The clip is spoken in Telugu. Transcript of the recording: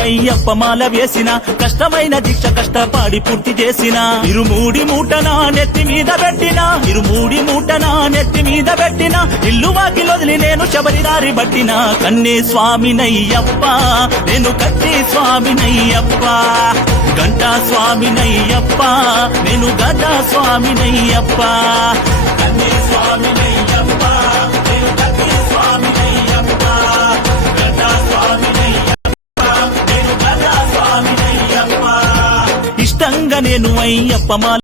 అయ్యప్ప మాల వేసిన కష్టమైన దీక్ష కష్టపాడి పూర్తి చేసిన ఇరుమూడి మూటన నెత్తి మీద పెట్టిన ఇరుమూడి మూటన నెత్తి మీద పెట్టిన ఇల్లు వాకిలొదిలి నేను శబరిదారి బట్టిన కన్నే స్వామినయ్యప్ప నేను కత్తి స్వామినయ్యప్ప గంటా స్వామినయ్యప్ప నేను గదా స్వామినయ్యప్ప కన్నే స్వామినయ్యప్ప నేను కత్తి స్వామినయ్యప్ప గంటా స్వామినయ్యప్ప నేను గదా స్వామినయ్యప్ప ఇష్టంగా నేను అయ్యప్ప మాల